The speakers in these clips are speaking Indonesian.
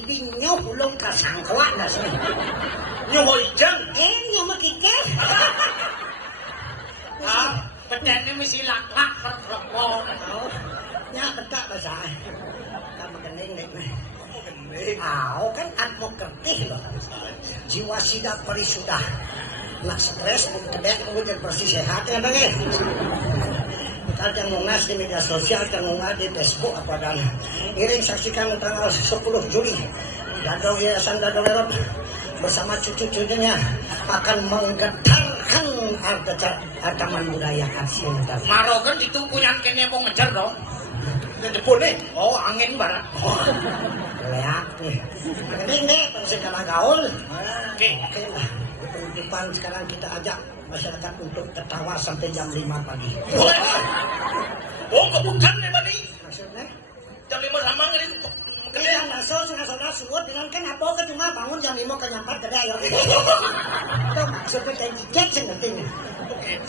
ibing nyo ulong kasangkwa na siya. Nyo ho ijang. Nyo makikis. Pecahnya mesti lak-lak terpon. Nya betak bahasa. Kamu kening dek. Kan atmo kertih loh. Jiwa sida parisuda. Nak stres, mungkin mungkin bersih sehat ya bang. Kita yang ngungas di media sosial, yang ngungas di Facebook apa dan iring saksikan tanggal 10 Juli. Dadong Yayasan Dadong Erop bersama cucu-cucunya akan menggetarkan hartaman budaya asli. Marogan ditumpunyan kene mau ngejar dong. Jebul nih. Oh, angin barat. Leak nih. Ini pasti karena gaul. Oke lah. Penutupan sekarang kita ajak masyarakat untuk tertawa sampai jam 5 pagi. Oh, kebukan nih Bani. Maksudnya? Jam 5 sama ngeri. Yang naso saudara suwot dengan kan apa ke cuma bangun jam 5 ke nyampat gede ayo. Itu maksudnya kayak gigit sih ngerti.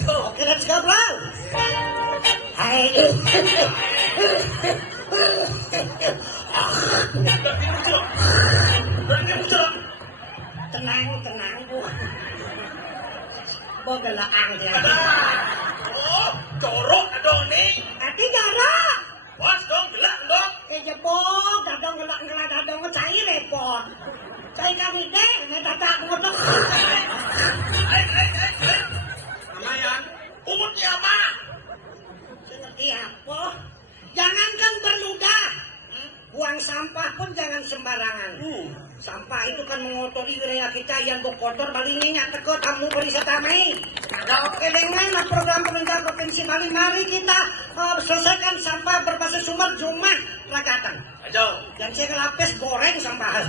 Oke, let's go bro. Hai. Tenang bu. Boga laang dia. Oh, corok dong nih. Tapi jorok. Was dong, gelak dong. Jebok, dadong gelak dadong cair repot. Cair kami deh, tak ngotok. Lumayan. Umutnya apa? Seperti apa? Jangankan berludah, buang sampah pun jangan sembarangan. Sampah itu kan mengotori wilayah kita yang kotor balik minyak teko tamu wisata Mei. Ada oke dengan program pemerintah provinsi Bali, mari kita selesaikan sampah berbasis sumber Jumat Ragatan. Ayo. Dan saya lapis goreng sampah.